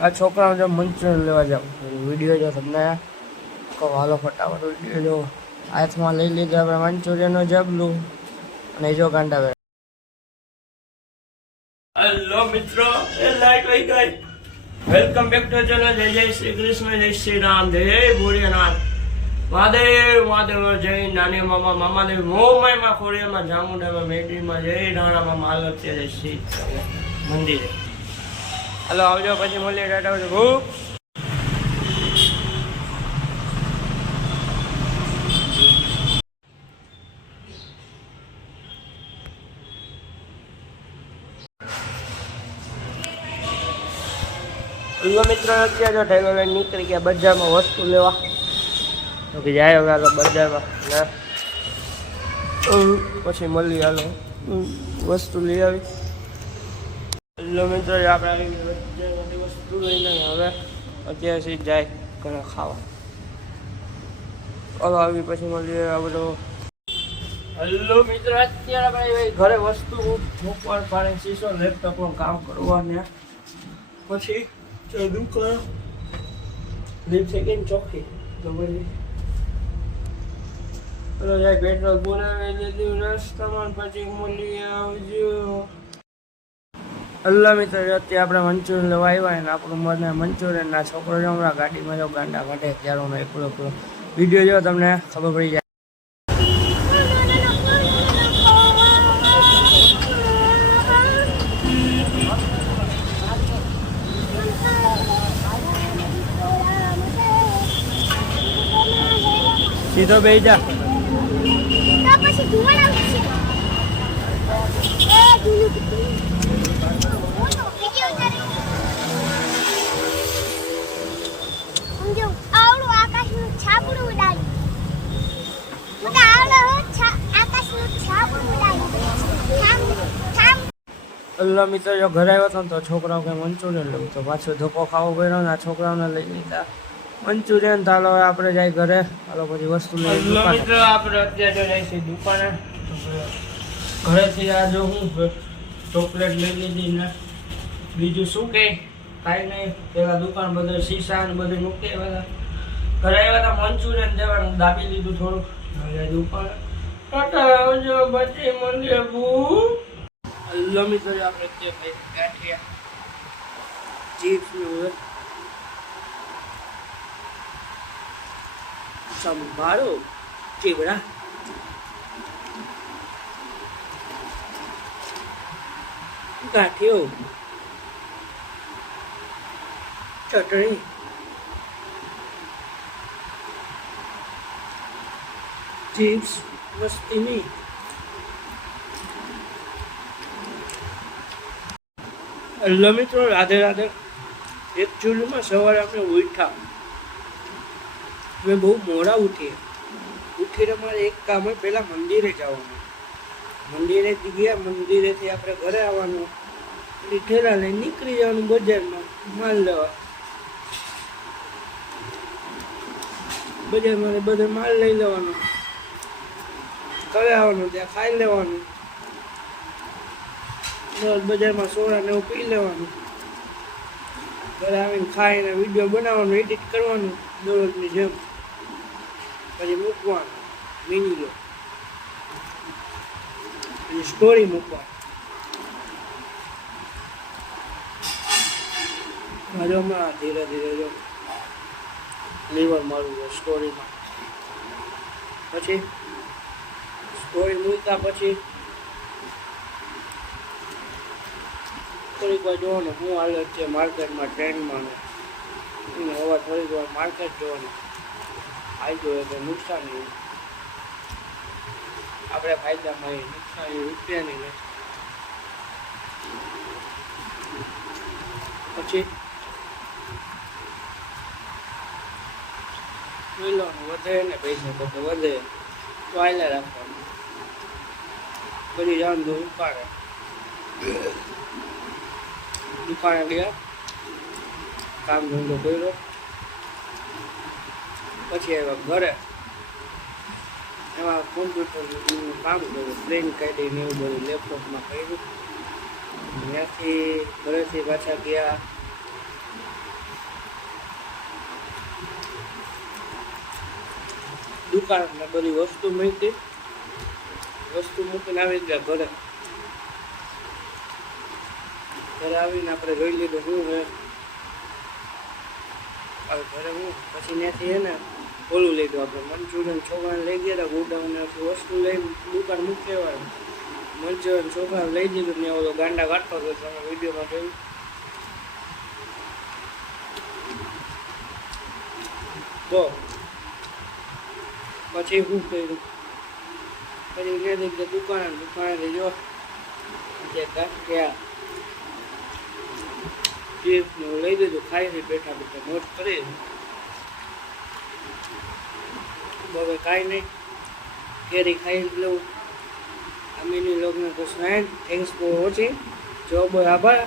આ છોકરાઓ જો મંચુરિયન લેવા જાવ વિડીયો જો તમને કહો હાલો ફટાફટ વિડીયો જો હાથમાં લઈ લીધું આપણે મંચુરિયનનું જબલું અને જો કાંડા બે. હેલો મિત્રો, એ લાઈટ વહી ગઈ. Welcome back to channel. જય શ્રી કૃષ્ણ, જય શ્રી રામ, જય ભોળિયાનાથ, મહાદેવ મહાદેવ, જય નાની મામા મામાદેવ, મોમાઈમાં ખોડિયામાં જામુંડામાં મેડીમાં, જય રાણામાં માલક છે, જય શ્રી મંદિરે. હાલો આવજો, પછી મળીએ. ટાટા આવજો. મિત્રો અત્યારે જો ઠેલો લઈને નીકળી ગયા બજારમાં વસ્તુ લેવા. તો કે જાય હવે હાલો બજારમાં ના પછી મળી હાલો વસ્તુ લઈ આવી. હેલો મિત્રો આપણે આવી બજારમાંથી વસ્તુ લઈને હવે અત્યારથી જાય ઘરે ખાવા. હાલો આવી પછી મળીએ આ બધો. હેલો મિત્રો અત્યારે આપણે ઘરે વસ્તુ મૂકવા પાણી શીશો લેપટોપનું કામ કરવાને પછી દુકાન લીપ સેકન્ડ ચોખ્ખી તો પછી પેલો જાય પેટ્રોલ પુરાવી દીધું રસ્તામાં પછી મળી આવજો. અલ્લા મિત્ર અત્યારે આપણે મંચુરિયન લેવા આવ્યા ને આપણું મને મંચુરિયનના છોકરો જો હમણાં ગાડીમાં જો ગાંડા કાઢે ત્યારનો એકલો વિડીયો જો તમને ખબર પડી જાય. સીધો બેસી જા. અલ્લા મિત્ર જો ઘરે આવ્યો હતો ને તો છોકરાઓ કંઈ મંચુરિયન લેવું તો પાછો ધોકો ખાવો પડ્યો ને આ છોકરાઓને લઈ લીધા મંચુરિયન. તો હાલો આપણે જાય ઘરે. હાલો પછી વસ્તુ લઈ મિત્રો આપણે અત્યારે જઈશું દુકાને. ઘરેથી આ જો હું ચોકલેટ લઈ લીધી ને બીજું શું કે કાંઈ નહીં. પેલા દુકાન બધું શીશા ને બધું મૂકે બધા ઘરે આવ્યા હતા મંચુરિયન દેવાનું દાબી લીધું થોડુંક. હવે દુકાન ટાટા આવજો પછી મળીએ. હેલો મિત્રો આપણે અત્યારે ગાંઠિયા ચીપ્સ ને સંભાળો ચીવડા ગાંઠિયો ચટણી ચીપ્સ મસ્તીની. હેલો મિત્રો રાધે રાધે. એકચ્યુઅલીમાં સવારે આપણે ઉઠ્યા મેં બહુ મોડા ઉઠીને મારે એક કામ હોય પહેલાં મંદિરે જવાનું. મંદિરેથી ગયા, મંદિરેથી આપણે ઘરે આવવાનું, એટલે ઠેલા લઈને નીકળી જવાનું બજારમાં માલ લેવા. બજારમાં બધે માલ લઈ લેવાનો, ઘરે આવવાનું, ત્યાં ખાઈ લેવાનું, બજારમાં સોડા ને એવું પી લેવાનું, ઘરે આવીને ખાઈને વિડીયો બનાવવાનો, એડિટ કરવાનું દરરોજની જેમ, પછી મૂકવાનું મિની લો પછી સ્ટોરી મૂકવાની. મારો હમણાં ધીરે ધીરે જો લીવર મારું સ્ટોરીમાં. પછી સ્ટોરી મૂક્યા પછી થોડીક વાર જોવાનું શું હાલત છે માર્કેટમાં, ટ્રેન્ડમાં ને હવા થોડીક વાર માર્કેટ જોવાનું. આવી જોઈએ તો નુકસાની આપણે ફાયદામાં એ નુકસાની રૂપિયાની નથી. પછી મિલવાનું વધે ને પૈસા તો વધે તો આયલા રાખવાનું. પછી જવાનું તો દુકાને ગયા, કામ ધંધો કર્યો, પછી આવ્યા ઘરે. એમાં કોમ્પ્યુટરનું કામ કર્યું, પ્લેન કાઢીને એવું બધું લેપટોપમાં કર્યું. ત્યાંથી ઘરેથી પાછા ગયા દુકાન ને બધી વસ્તુ મૂકી વસ્તુ મૂકીને આવી ગયા ઘરે આવીને આપણે જોઈ લીધું શું હે ઘરે હું પછી ત્યાંથી હે ને ઓલું લીધું આપણે મંચુરિયન છોકરાને લઈ ગયા હતા ગોડાઉન વસ્તુ લઈ દુકાન મૂકી આવ્યા મંચુરિયન છોકરાને લઈ દીધું ને ઓલો ગાંડા કાઢતો હતો તમે વિડીયોમાં જોયું તો પછી શું કર્યું પછી ત્યાંથી ગયા દુકાનેથી જો જે ગાંઠિયા ચીપ્સ ને લઈ દીધું ખાઈને બેઠા મોજ કરી હવે કાંઈ નહીં કેરી ખાઈ લઉં અમીની લોકોને તો ફ્રેન્ડ થેન્ક્સ ફોર વોચિંગ જો બહુ આભાર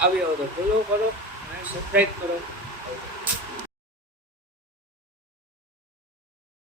આવ્યો તો ફોલો કરો અને સબસ્ક્રાઈબ કરો